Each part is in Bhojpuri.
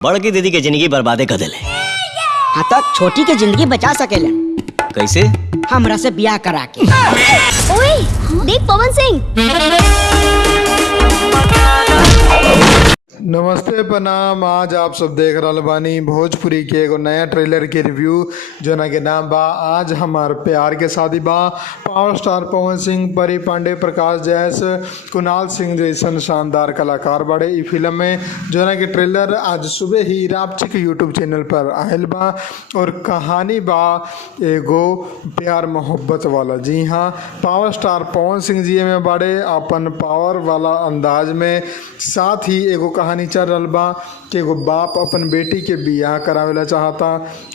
बड़की दीदी के जिंदगी बर्बादे कर देले। हाँ तो छोटी के जिंदगी बचा सकेला। कैसे? हमरा से ब्याह करा के। ओए, देख पवन सिंह। नमस्ते प्रणाम। आज आप सब देख रहल बानी भोजपुरी के एगो नया ट्रेलर के रिव्यू जोना के नाम बा आज हमार प्यार के शादी बा। पावर स्टार पवन सिंह, परी पांडे, प्रकाश जैस, कुणाल सिंह जैसन शानदार कलाकार बड़े ई फिल्म में, जोना के ट्रेलर आज सुबह ही रापची के यूट्यूब चैनल पर आयल बा। और कहानी बा एगो प्यार मोहब्बत वाला। जी हाँ, पावर स्टार पवन सिंह जी में बड़े अपन पावर वाला अंदाज में। साथ ही एगो कहानी चल रहल बा कि एगो बाप अपन बेटी के बियाह करावेला चाहता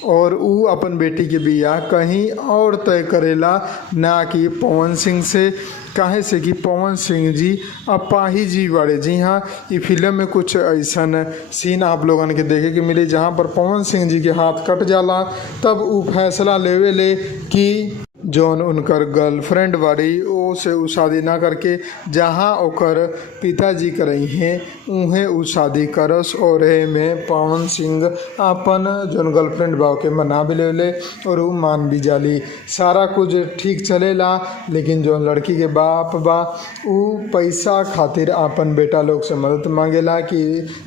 और ऊ अपन बेटी के बियाह कहीं और तय करेला, ना कि पवन सिंह से। काहे से कि पवन सिंह जी अपाही जी बड़े। जी हाँ, ये फिल्म में कुछ ऐसन सीन आप लोगन के देखे के मिले जहाँ पर पवन सिंह जी के हाथ कट जाला, तब ऊ फैसला लेवे ले कि जौन उनकर गर्लफ्रेंड बाड़ी ओ से ऊ शादी ना करके जहाँ ओकर पिताजी करई हैं उहें ऊ शादी करस। और में पवन सिंह अपन जौन गर्लफ्रेंड बा के मना भी लेले और ऊ मान भी जाली। सारा कुछ ठीक चलेला, लेकिन जौन लड़की के बाप बा ऊ पैसा खातिर अपन बेटा लोग से मदद मांगेला कि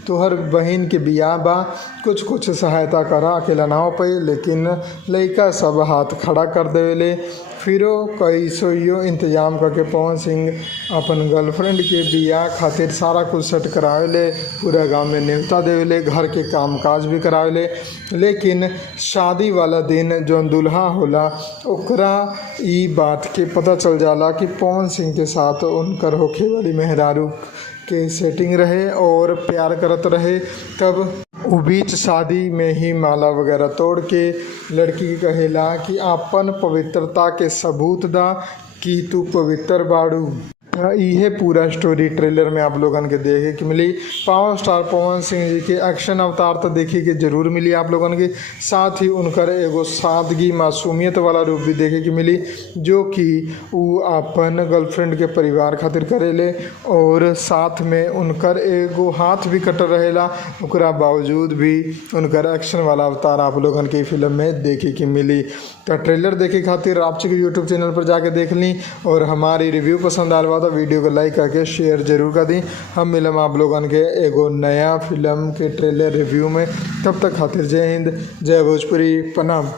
तोहर बहन के बियाह बा, कुछ सहायता करा, अकेला ना हो पाई। लेकिन लइका सब हाथ खड़ा कर देवेले। फिरो कैसोयो इंतजाम करके पवन सिंह अपन गर्लफ्रेंड के बियाह खातिर सारा कुछ सेट करावेले, पूरा गांव में न्योता देवेले, घर के काम काज भी करावेले। लेकिन शादी वाला दिन जौन दुल्हा होला ओकरा ई बात के पता चल जाला कि पवन सिंह के साथ उनकर होखे वाली मेहरारू के सेटिंग रहे और प्यार करत रहे। तब उ बीच शादी में ही माला वगैरह तोड़ के लड़की के कहेला कि अपन पवित्रता के सबूत दा कि तू पवित्र बाड़ू। इहे पूरा स्टोरी ट्रेलर में आप लोगन के देखे के मिली। पावर स्टार पवन सिंह जी के एक्शन अवतार तो देखे के जरूर मिली आप लोगन के। साथ ही उनकर एगो सादगी मासूमियत वाला रूप भी देखे के मिली, जो कि ऊ अपन गर्लफ्रेंड के परिवार खातिर करेले। और साथ में उनकर एगो हाथ भी कटल रहेला, ओकरा बावजूद भी उनकर एक्शन वाला अवतार आप लोगन के फिल्म में देखे के मिली। तो ट्रेलर देखे खातिर रापची के यूट्यूब चैनल पर जाके देख ली। और हमारी रिव्यू पसंद आयल बा तो वीडियो को लाइक करके शेयर जरूर कर दी। हम मिलम आप लोगन के एगो नया फिल्म के ट्रेलर रिव्यू में। तब तक खातिर जय हिंद, जय भोजपुरी, प्रणाम।